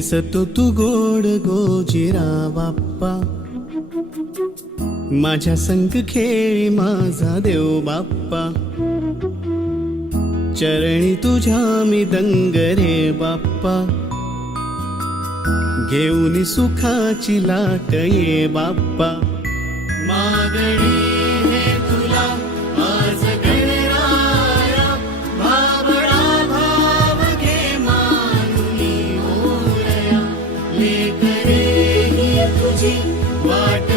दिसतो तू गोड गोजिरा बाप्पा, माझ्या संग खेळी माझा देव बाप्पा, चरणी तुझ्या मी दंग रे बाप्पा, घेऊन सुखाची लाट ये बाप्पा. मागणी हे तुला आज गणराया, भाबडा भाव घे मानुनी मोरया, लेकरे ही तुझी वाट